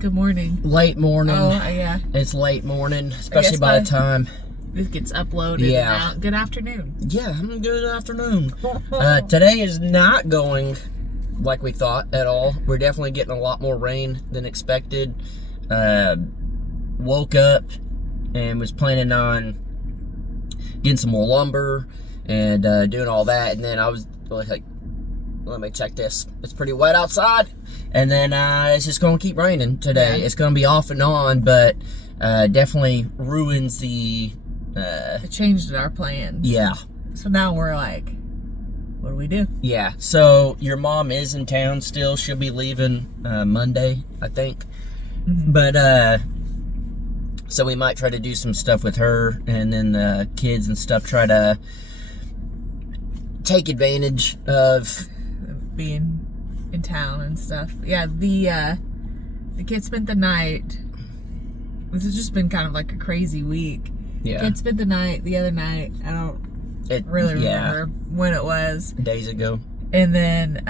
Good morning. Late morning. Oh, yeah. It's late morning, especially by the time this gets uploaded. Yeah. Good afternoon. Yeah, good afternoon. Today is not going like we thought at all. We're definitely getting a lot more rain than expected. Woke up and was planning on getting some more lumber and doing all that, and then I was like, let me check this. It's pretty wet outside, and then it's just gonna keep raining today. Yeah. It's gonna be off and on, but definitely ruins the. It changed our plans. Yeah. So now we're like, what do we do? Yeah. So your mom is in town still. She'll be leaving Monday, I think. Mm-hmm. But so we might try to do some stuff with her, and then the kids and stuff. Try to take advantage of being in town and stuff. Yeah, the kids spent the night. This has just been kind of like a crazy week. Yeah. Kids spent the night the other night. I don't really remember when it was. Days ago. And then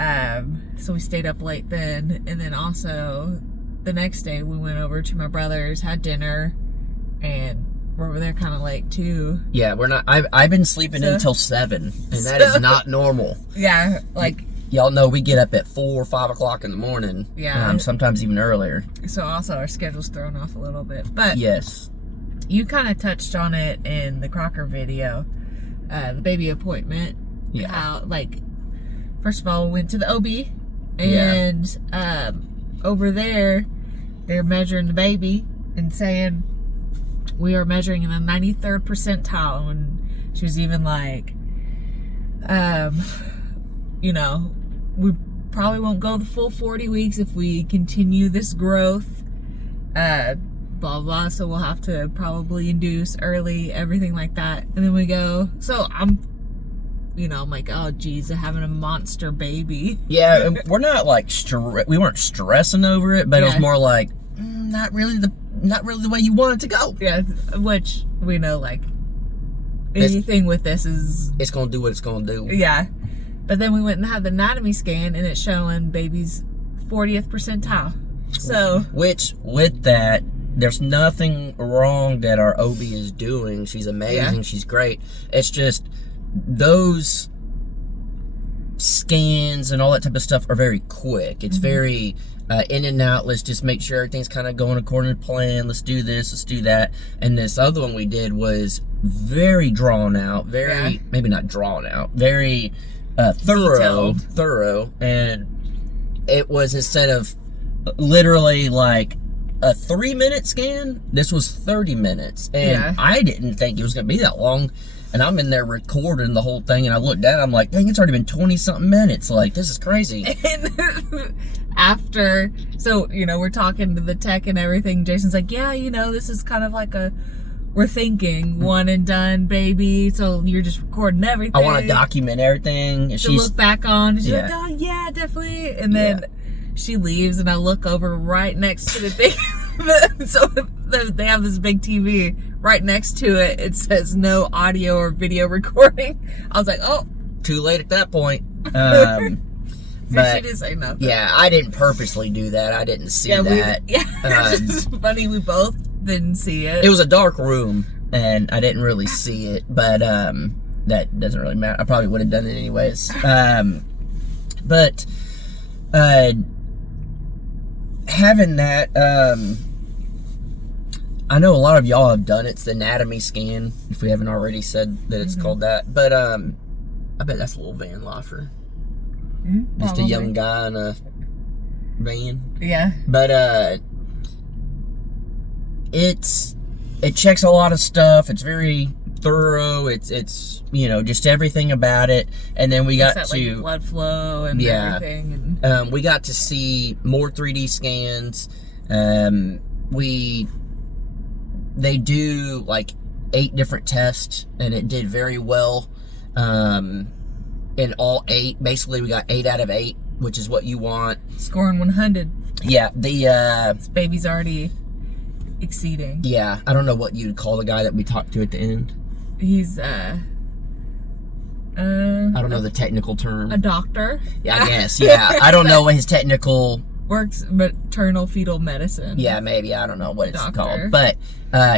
so we stayed up late then, and then also the next day we went over to my brother's, had dinner, and we're over there kind of late too. Yeah, we're not. I've been sleeping until 7, and that is not normal. Yeah, like y'all know we get up at 4 or 5 o'clock in the morning. Yeah, sometimes even earlier. So also our schedule's thrown off a little bit, but yes, you kind of touched on it in the Crocker video, the baby appointment. Yeah. How, like, first of all, we went to the OB, and over there they're measuring the baby and saying we are measuring in the 93rd percentile, and she was even like, you know, we probably won't go the full 40 weeks if we continue this growth, blah, blah, so we'll have to probably induce early, everything like that. And then we go, so I'm like, oh, geez, they're having a monster baby. Yeah, and we're not like, we weren't stressing over it, but it was more like, not really the way you want it to go. Yeah, which we know, like, anything with this is... It's going to do what it's going to do. Yeah. But then we went and had the anatomy scan, and it's showing baby's 40th percentile. So... Which, with that, there's nothing wrong that our OB is doing. She's amazing. Yeah. She's great. It's just those scans and all that type of stuff are very quick. It's very... in and out. Let's just make sure everything's kind of going according to plan. Let's do this, let's do that. And this other one we did was very drawn out, maybe not drawn out, very thorough. And it was, instead of literally like a 3-minute scan, this was 30 minutes. And I didn't think it was going to be that long. And I'm in there recording the whole thing, and I looked down, I'm like, dang, it's already been 20-something minutes. Like, this is crazy. And after, so, we're talking to the tech and everything. Jason's like, yeah, this is kind of like we're thinking one and done, baby. So you're just recording everything. I want to document everything. And look back on. And she's like, oh, yeah, definitely. And then she leaves, and I look over right next to the thing. So they have this big TV right next to it. It says no audio or video recording. I was like, oh, too late at that point. So but she didn't say nothing. Yeah, I didn't purposely do that. I didn't see that. It's funny, we both didn't see it. It was a dark room, and I didn't really see it, but that doesn't really matter. I probably would have done it anyways. But having that, I know a lot of y'all have done it. It's the anatomy scan, if we haven't already said that it's called that. But I bet that's a little van lifer. Just a young guy in a van. Yeah. But it checks a lot of stuff. It's very thorough. It's just everything about it. And then we got that, like, blood flow and everything. And we got to see more 3D scans. They do like 8 different tests, and it did very well. In all 8, basically we got 8 out of 8, which is what you want. Scoring 100. Yeah, this baby's already exceeding. Yeah, I don't know what you'd call the guy that we talked to at the end. He's I don't know the technical term. A doctor? Yeah, I guess. Yeah, I don't know what his technical works maternal fetal medicine. Yeah, maybe. I don't know what it's Doctor. called. But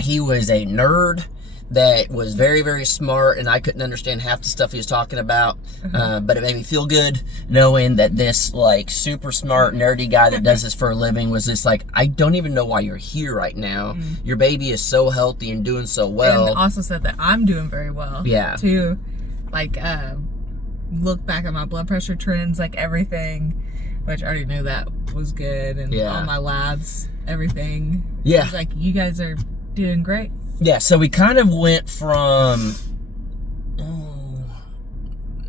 he was a nerd that was very, very smart, and I couldn't understand half the stuff he was talking about. But it made me feel good knowing that this, like, super smart, nerdy guy that does this for a living was just like, I don't even know why you're here right now. Your baby is so healthy and doing so well. And also said that I'm doing very well. Yeah. Too. Like, look back at my blood pressure trends, like everything, which I already knew that was good, and all my labs, everything. Yeah. It's like, you guys are doing great. Yeah, so we kind of went from,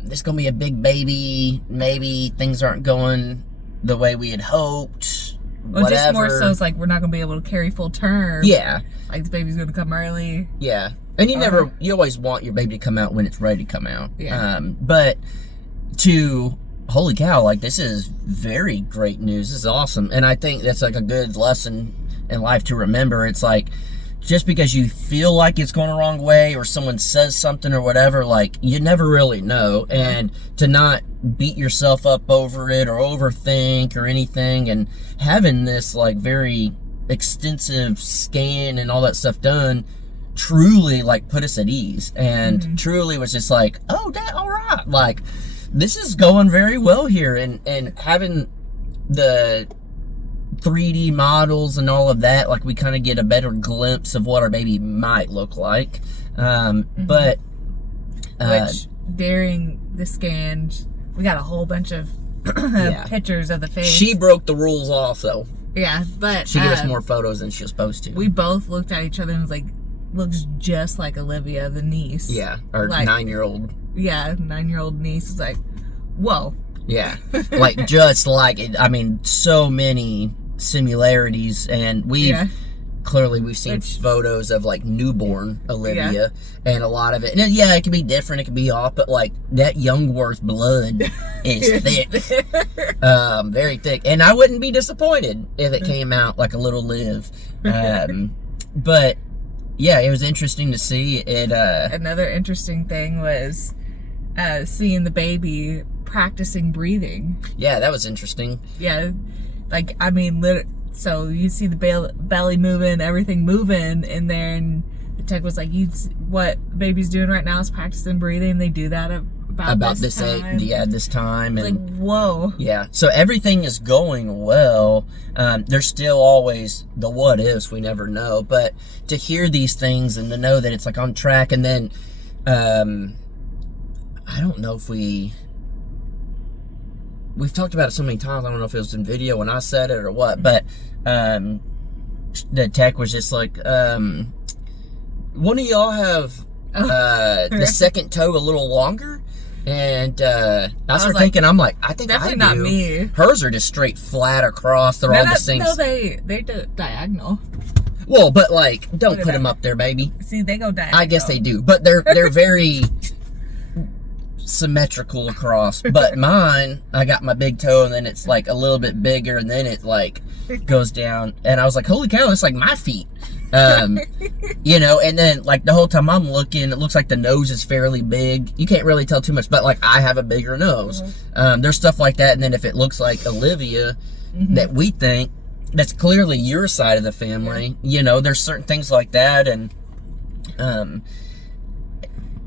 this is going to be a big baby, maybe things aren't going the way we had hoped, Well, whatever. just more so it's like, we're not going to be able to carry full term. Yeah. Like, the baby's going to come early. Yeah. And you always want your baby to come out when it's ready to come out. Yeah. But holy cow, like, this is very great news. This is awesome. And I think that's like a good lesson in life to remember. It's like, just because you feel like it's going the wrong way or someone says something or whatever, like, you never really know. And to not beat yourself up over it or overthink or anything, and having this, like, very extensive scan and all that stuff done truly, like, put us at ease. And truly was just like, oh, all right. Like, this is going very well here. And having the 3D models and all of that, like, we kind of get a better glimpse of what our baby might look like. But which during the scan, we got a whole bunch of pictures of the face. She broke the rules also. Yeah, but she gave us more photos than she was supposed to. We both looked at each other and was like, looks just like Olivia, the niece. Yeah, our like, 9-year-old. Yeah, 9-year-old niece is like, whoa. Yeah, like, just like it. I mean, so many similarities, and we've seen photos of, like, newborn Olivia, and a lot of it, and it can be different, it can be off, but, like, that Youngworth blood is thick, very thick, and I wouldn't be disappointed if it came out like a little Liv. But yeah, it was interesting to see it. Another interesting thing was seeing the baby practicing breathing. Yeah, that was interesting. Yeah, like, I mean, so you see the belly moving, everything moving in there, and the tech was like, what baby's doing right now is practicing breathing. They do that about this time. This time. And like, whoa. Yeah, so everything is going well. There's still always the what ifs, we never know, but to hear these things and to know that it's, like, on track, and then I don't know if we've talked about it so many times. I don't know if it was in video when I said it or what, but the tech was just like, one of y'all have the second toe a little longer? And I started thinking, I'm like, I think definitely I do. not me. Hers are just straight flat across. They're all the same. No, they do diagonal. Well, but, like, don't put them up there, baby. See, they go diagonal. I guess they do, but they're very symmetrical across. But mine, I got my big toe, and then it's, like, a little bit bigger, and then it, like, goes down. And I was like, holy cow, it's like my feet. You know, and then, like, the whole time I'm looking, it looks like the nose is fairly big. You can't really tell too much, but, like, I have a bigger nose. There's stuff like that, and then if it looks like Olivia that we think, that's clearly your side of the family. You know, there's certain things like that, and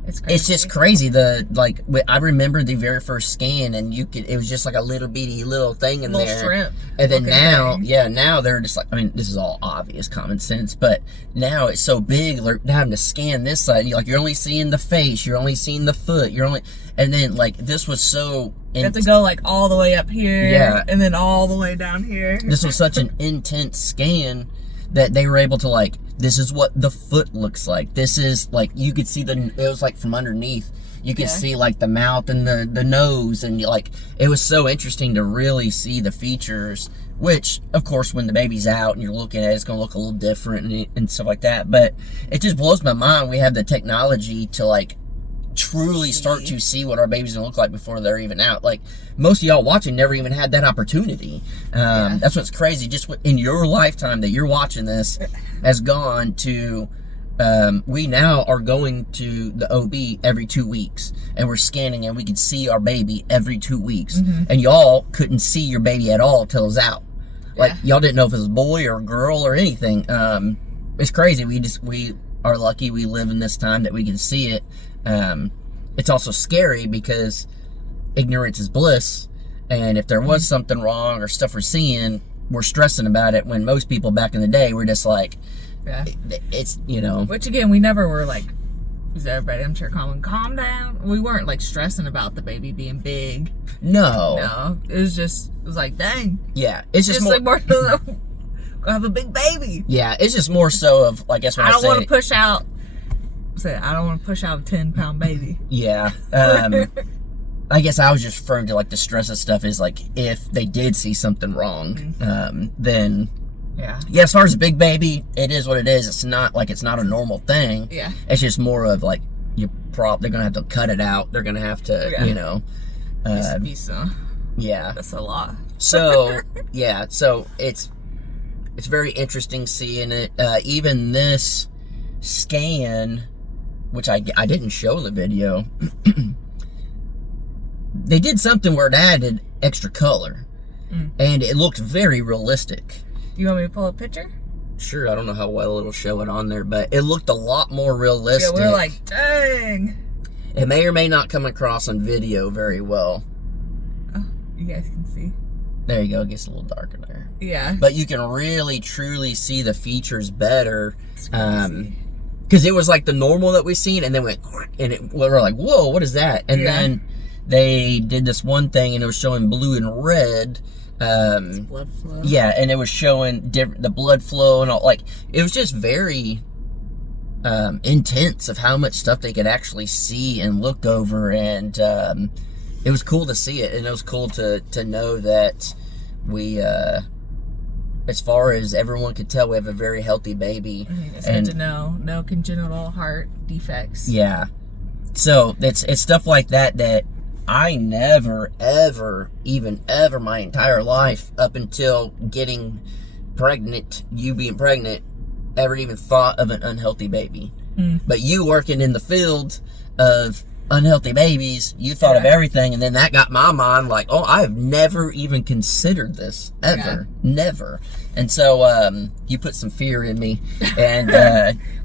it's crazy. It's just crazy. I remember the very first scan, and it was just like a little bitty little thing in little there. Shrimp. And then now they're just like, I mean, this is all obvious common sense, but now it's so big, they're having to scan this side. You're only seeing the face, you're only seeing the foot, and then, like, this was so. You have to go, like, all the way up here, and then all the way down here. This was such an intense scan that they were able to, like, this is what the foot looks like. This is, like, you could see it was, like, from underneath. You could see, like, the mouth and the nose, and, like, it was so interesting to really see the features, which, of course, when the baby's out and you're looking at it, it's going to look a little different and stuff like that. But it just blows my mind we have the technology to, like, truly start to see what our baby's gonna look like before they're even out. Like, most of y'all watching never even had that opportunity. That's what's crazy. Just in your lifetime that you're watching this has gone to, we now are going to the OB every 2 weeks, and we're scanning, and we can see our baby every 2 weeks. And y'all couldn't see your baby at all till it was out. Like, Yeah. y'all didn't know if it was a boy or a girl or anything. It's crazy. We are lucky we live in this time that we can see it. It's also scary because ignorance is bliss. And if there was something wrong or stuff we're seeing, we're stressing about it, when most people back in the day were just like, Yeah. it's, you know. Which again, we never were like, was everybody, I'm sure, calm down. We weren't like stressing about the baby being big. No. No, it was like, dang. Yeah, it's just Just more. like more gonna have a big baby. Yeah, it's just more so of, I guess when I I don't say, want to push out. I don't want to push out a 10-pound baby. yeah. I guess I was just referring to like the stress of stuff is like, if they did see something wrong, then Yeah. yeah, as far as a big baby, it is what it is. It's not like, it's not a normal thing. Yeah. It's just more of like, they're gonna have to cut it out. They're gonna have to, Yeah. you know. Yeah. That's a lot. So yeah, so it's very interesting seeing it. Even this scan, which I didn't show in the video, they did something where it added extra color, and it looked very realistic. You want me to pull a picture? Sure, I don't know how well it'll show it on there, but it looked a lot more realistic. Yeah, we were like, dang. It may or may not come across on video very well. Oh, you guys can see. There you go, it gets a little darker there. Yeah. But you can really, truly see the features better. It's crazy. Because it was like the normal that we seen, and then went, and we were like, whoa, what is that? And then they did this one thing, and it was showing blue and red. Blood flow. Yeah, and it was showing the blood flow and all. Like, it was just very intense of how much stuff they could actually see and look over, and it was cool to see it, and it was cool to know that we, as far as everyone could tell, we have a very healthy baby. It's good to know. No congenital heart defects. Yeah. So it's stuff like that I never, ever, even ever my entire life up until getting pregnant, you being pregnant, ever even thought of an unhealthy baby. But you working in the field of unhealthy babies, you thought of everything, and then that got my mind like, oh, I have never even considered this ever. Never. And so you put some fear in me, and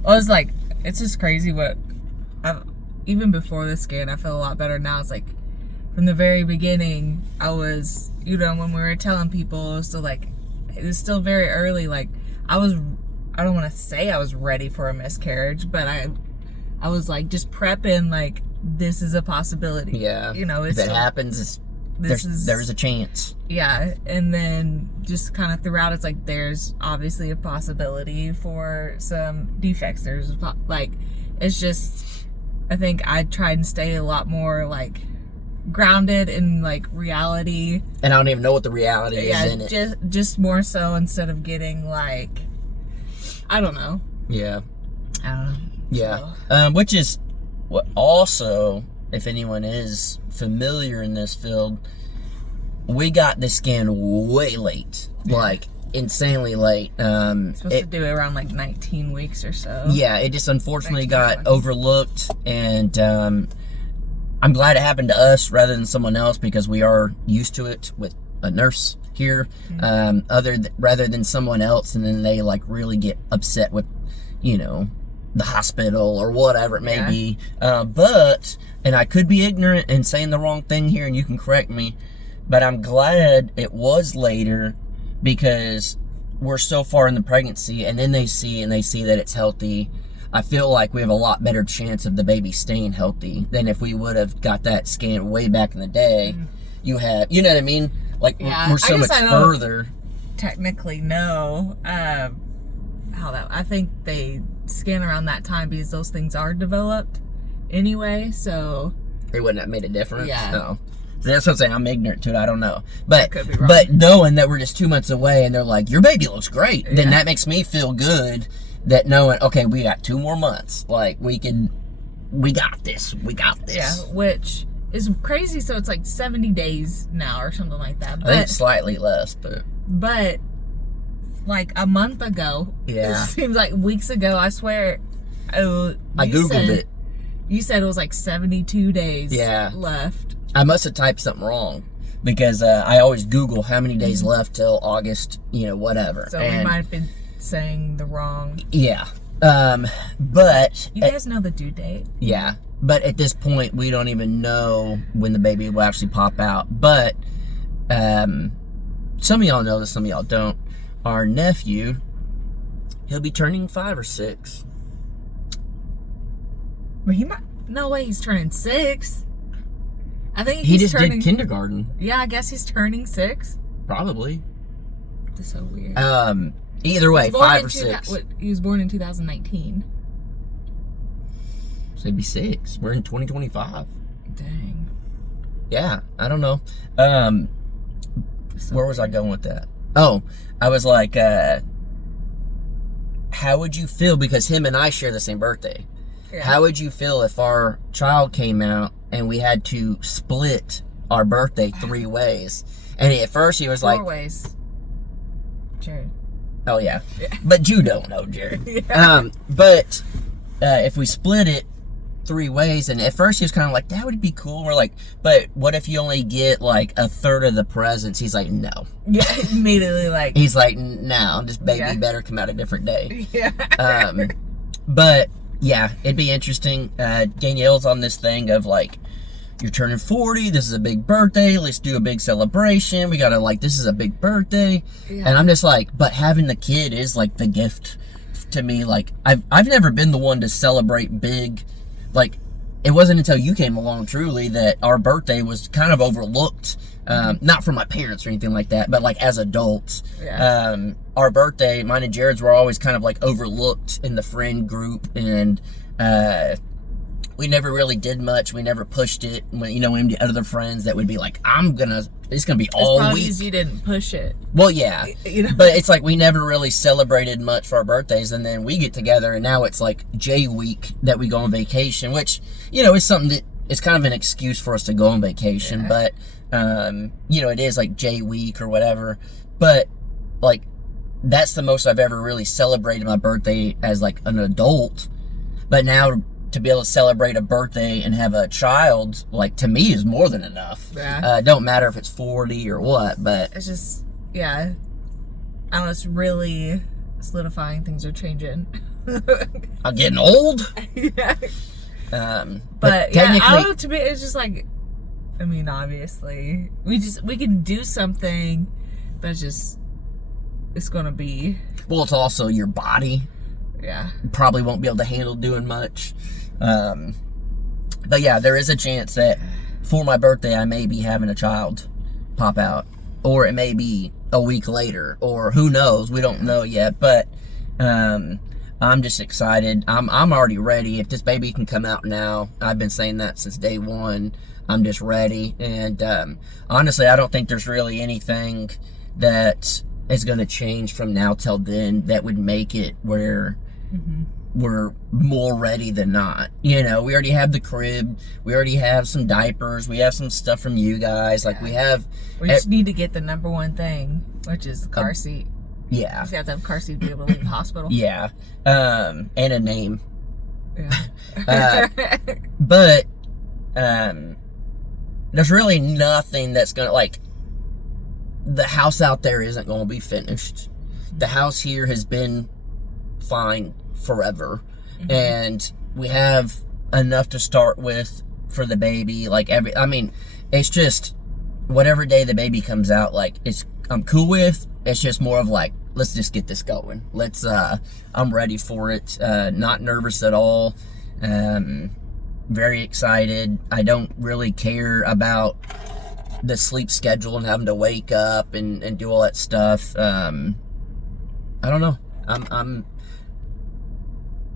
Well, it's like, it's just crazy what even before the scan, I feel a lot better now. It's like, from the very beginning, I was, when we were telling people, it was still very early. Like, I don't want to say I was ready for a miscarriage, but I was like, just prepping, like, this is a possibility. yeah, It's if it happens, there's a chance. Yeah, and then just kind of throughout, it's like, there's obviously a possibility for some defects. There's, like, it's just, I think I tried and stay a lot more, like, grounded in like reality, and I don't even know what the reality is in it. Just more so, instead of getting like, I don't know. Which is what also, if anyone is familiar in this field, we got this scan way late, like insanely late. Supposed to do it around like 19 weeks or so. Yeah, it just unfortunately got overlooked, and I'm glad it happened to us rather than someone else, because we are used to it with a nurse here, rather than someone else, and then they like really get upset with, the hospital or whatever it may be. But, and I could be ignorant and saying the wrong thing here, and you can correct me, but I'm glad it was later, because we're so far in the pregnancy, and then they see that it's healthy. I feel like we have a lot better chance of the baby staying healthy than if we would have got that scan way back in the day. You know what I mean? Like, we're so much further. Technically, no. I think they scan around that time because those things are developed anyway, so. It wouldn't have made a difference? Yeah. No. That's what I'm saying. I'm ignorant to it. I don't know. But could be wrong. But knowing that we're just 2 months away and they're like, your baby looks great, then that makes me feel good. That knowing, okay, we got 2 more months. Like, we got this. Yeah, which is crazy. So it's like 70 days now or something like that. But, I think slightly less, but like a month ago, it seems like weeks ago, I swear. I Googled it. You said it was like 72 days left. I must have typed something wrong. because I always Google how many days left till August, whatever. So we might have been saying the wrong. Yeah. But you guys know the due date. Yeah. But at this point, we don't even know when the baby will actually pop out. But some of y'all know this, some of y'all don't. Our nephew, he'll be turning 5 or 6. But he might. No way, he's turning 6. I think he just did kindergarten. Yeah, I guess he's turning 6. Probably. That's so weird. Either way, 5 or 6. He was born in 2019. So he'd be 6. We're in 2025. Dang. Yeah, I don't know. Where was I going with that? Oh, I was like, how would you feel, because him and I share the same birthday. Yeah. How would you feel if our child came out and we had to split our birthday 3 ways? And at first he was 4 like... 4 ways. Jared. Oh, yeah. But you don't know, Jared. Yeah. But if we split it 3 ways, and at first he was kind of like, that would be cool. We're like, but what if you only get like a third of the presents? He's like, no. Yeah, immediately like... He's like, no, this baby better come out a different day. Yeah. But... yeah, it'd be interesting. Danielle's on this thing of like, you're turning 40, this is a big birthday, let's do a big celebration. We gotta this is a big birthday. Yeah. And I'm just like, but having the kid is like the gift to me. Like, I've never been the one to celebrate big. Like, it wasn't until you came along, truly, that our birthday was kind of overlooked. Not from my parents or anything like that, but like as adults. Yeah. Our birthday, mine and Jared's, were always kind of like overlooked in the friend group, and we never really did much. We never pushed it. When the other friends that would be like, it's gonna be all week. Because you didn't push it. Well, yeah. But it's like we never really celebrated much for our birthdays, and then we get together, and now it's like J week that we go on vacation, which, is something that, it's kind of an excuse for us to go on vacation, but it is like J week or whatever. But like, that's the most I've ever really celebrated my birthday as like an adult. But now to be able to celebrate a birthday and have a child, like, to me, is more than enough. Yeah. Don't matter if it's 40 or what, but it's just, yeah. I don't know, it's really solidifying. Things are changing. I'm getting old. Yeah. But yeah, I don't know, to me, it's just like, I mean, obviously, we can do something, but it's gonna be... Well, it's also your body. Yeah. You probably won't be able to handle doing much. But yeah, there is a chance that for my birthday, I may be having a child pop out. Or it may be a week later, or who knows, we don't know yet, but, I'm just excited. I'm already ready. If this baby can come out now, I've been saying that since day one. I'm just ready. And honestly, I don't think there's really anything that is going to change from now till then that would make it where we're more ready than not. We already have the crib. We already have some diapers. We have some stuff from you guys. Like, we just need to get the number one thing, which is the car seat. Yeah. You have to have a car seat to be able to leave the hospital. Yeah. And a name. Yeah. But there's really nothing that's going to, like, the house out there isn't going to be finished. The house here has been fine forever. And we have enough to start with for the baby. Like, it's just whatever day the baby comes out, like, I'm cool with. It's just more of like, let's just get this going. I'm ready for it. Not nervous at all. Very excited. I don't really care about the sleep schedule and having to wake up and do all that stuff. I don't know.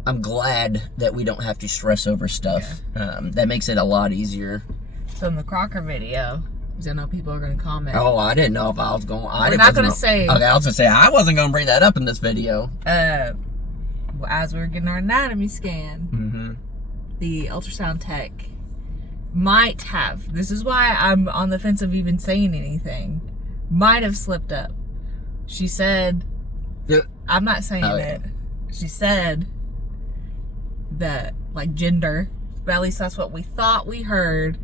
I'm glad that we don't have to stress over stuff. Yeah. That makes it a lot easier. So in the Crocker video, because I know people are going to comment. Oh, I didn't know if I was going. We're not going to say. Okay, I was going to say I wasn't going to bring that up in this video. As we were getting our anatomy scan, the ultrasound tech might have. This is why I'm on the fence of even saying anything. Might have slipped up. She said. Yeah. I'm not saying it. She said that, like, gender. But at least that's what we thought we heard.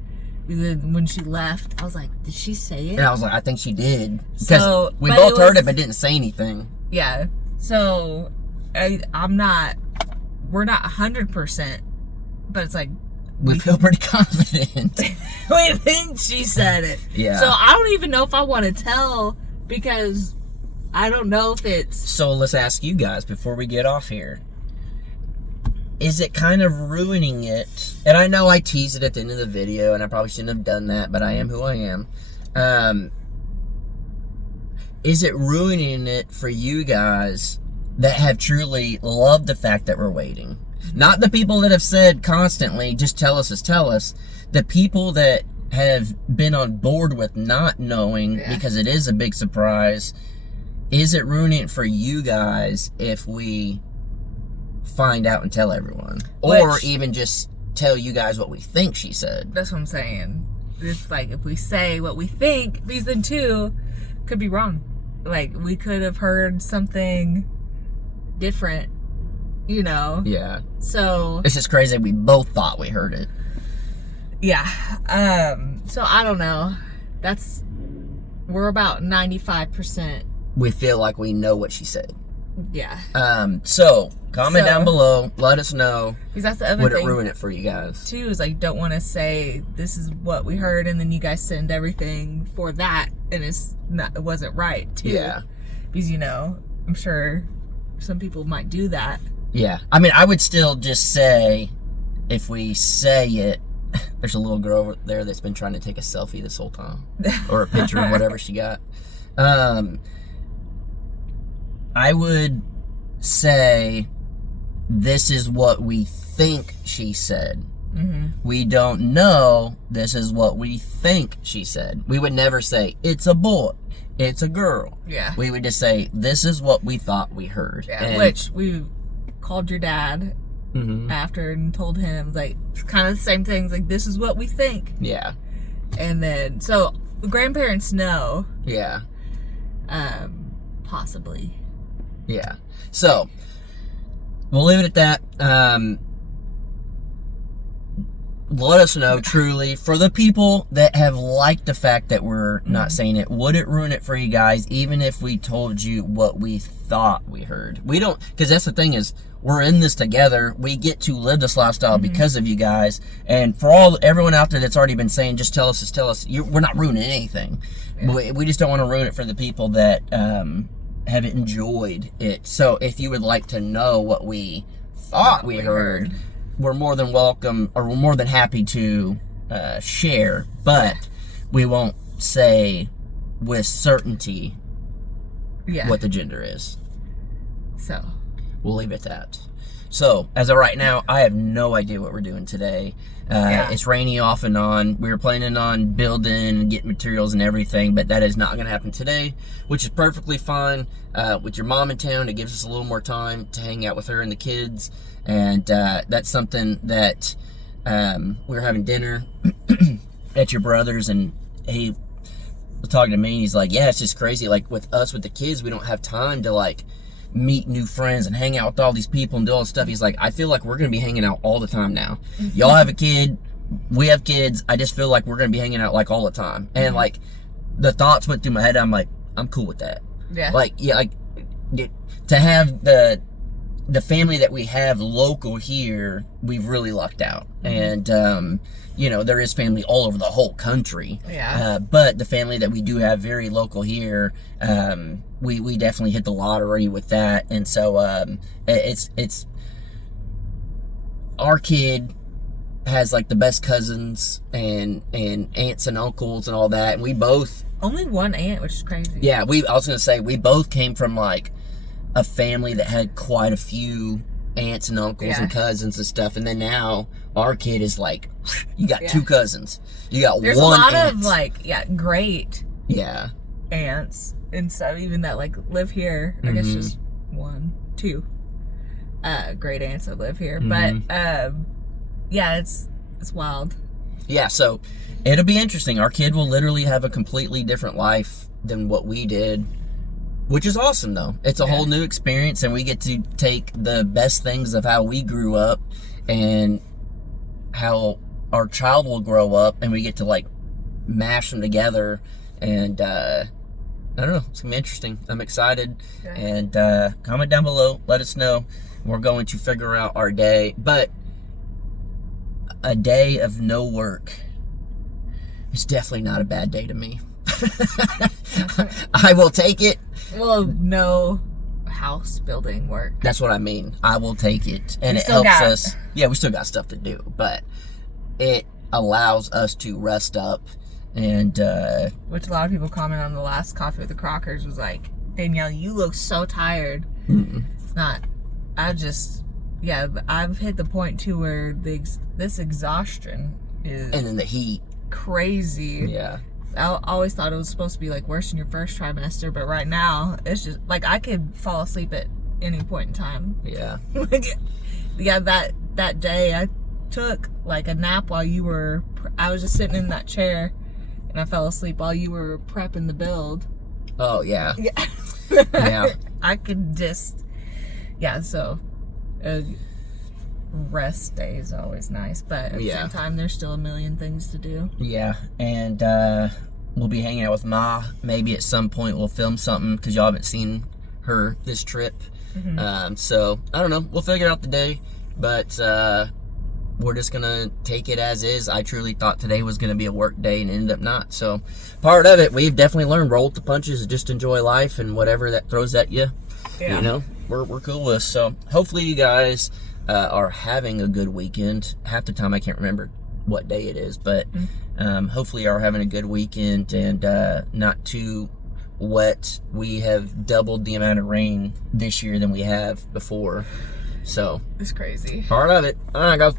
Then when she left, I was like, did she say it? And I was like, I think she did. Because So, we but both it heard was- it but didn't say anything. Yeah. So, we're not 100%, but it's like, We feel pretty confident. we think she said it. Yeah. So I don't even know if I want to tell because I don't know if it's... So let's ask you guys before we get off here. Is it kind of ruining it? And I know I teased it at the end of the video, and I probably shouldn't have done that, but I am who I am. Is it ruining it for you guys that have truly loved the fact that we're waiting? Not the people that have said constantly, just tell us is tell us. The people that have been on board with not knowing because it is a big surprise. Is it ruining it for you guys if we find out and tell everyone? Or even just tell you guys what we think she said? That's what I'm saying. It's like if we say what we think, these then two could be wrong. Like we could have heard something different, you know? Yeah. So It's just crazy we both thought we heard it. yeah. So I don't know. We're about 95%. We feel like we know what she said. Yeah. So comment So- down below. Let us know. Because that's the other Would it thing ruin it for you guys? too, is like don't want to say this is what we heard and then you guys send everything for that and it wasn't right too. Yeah. Because you know, I'm sure some people might do that. Yeah. I mean, I would still just say, if we say it, there's a little girl over there that's been trying to take a selfie this whole time. Or a picture of whatever she got. I would say this is what we think she said. Mm-hmm. We don't know. This is what we think she said. We would never say, it's a boy, it's a girl. Yeah. We would just say, this is what we thought we heard. Yeah. And- Which we called your dad Mhm. after and told him like kind of the same things, like this is what we think. Yeah. And then so the grandparents know, Yeah. possibly. Yeah. So, we'll leave it at that. Let us know, truly, for the people that have liked the fact that we're not saying it, would it ruin it for you guys, even if we told you what we thought we heard? We don't, because that's the thing is, we're in this together. We get to live this lifestyle because of you guys. And for everyone out there that's already been saying, just tell us, we're not ruining anything. Yeah. We just don't want to ruin it for the people that have enjoyed it. So if you would like to know what we thought we heard, we're more than welcome, or we're more than happy to share, but we won't say with certainty Yeah. what the gender is. So We'll leave it at that. So, as of right now, I have no idea what we're doing today. It's rainy off and on. We were planning on building and getting materials and everything, but that is not going to happen today, which is perfectly fine. With your mom in town, it gives us a little more time to hang out with her and the kids, and that's something that we were having dinner at your brother's, and he was talking to me, and he's like, yeah, it's just crazy. Like, with the kids, we don't have time to, like, meet new friends and hang out with all these people and do all this stuff. He's like, I feel like we're going to be hanging out all the time now. Y'all have a kid, we have kids. I just feel like we're going to be hanging out like all the time. And like the thoughts went through my head. I'm like, I'm cool with that. yeah. Like, yeah, like to have the family that we have local here, we've really lucked out. And, you know, there is family all over the whole country. Yeah. But the family that we do have very local here, we definitely hit the lottery with that. And so, it's our kid has like the best cousins and aunts and uncles and all that. And we both, Only one aunt, which is crazy. yeah, I was going to say, we both came from like a family that had quite a few aunts and uncles and cousins and stuff. And then now our kid is like, you got two cousins. You got There's one a lot aunt. of like, great Yeah. aunts and stuff, even that like live here. I guess just two great aunts that live here. But yeah, it's wild. Yeah, so it'll be interesting. Our kid will literally have a completely different life than what we did, which is awesome though. It's a whole new experience, and we get to take the best things of how we grew up and how our child will grow up and we get to like mash them together, and I don't know, it's gonna be interesting. I'm excited. Yeah. And comment down below, let us know. We're going to figure out our day, but a day of no work is definitely not a bad day to me. I will take it. Well, no house building work. That's what I mean. I will take it. And We it still helps got- us. Yeah, we still got stuff to do, but it allows us to rest up. And Which a lot of people comment on the last Coffee with the Crockers was like, Danielle, you look so tired. It's not. I've hit the point too where this exhaustion is and then the heat. crazy. Yeah. I always thought it was supposed to be like worse in your first trimester, but right now it's just like I could fall asleep at any point in time. Yeah. Yeah, that day I took like a nap while you were. I was just sitting in that chair, and I fell asleep while you were prepping the build. Oh, yeah. Yeah. Yeah. I could just. Yeah. So, rest day is always nice, but at the Yeah. same time, there's still a million things to do. Yeah. And we'll be hanging out with Ma. Maybe at some point we'll film something because y'all haven't seen her this trip. So, I don't know. We'll figure out the day. But we're just going to take it as is. I truly thought today was going to be a work day and it ended up not. So, part of it, we've definitely learned roll with the punches and just enjoy life and whatever that throws at you. Yeah. You know, we're cool with. So, hopefully you guys are having a good weekend. Half the time I can't remember what day it is. But hopefully you are having a good weekend and not too wet. We have doubled the amount of rain this year than we have before. So, It's crazy. part of it. All right, guys.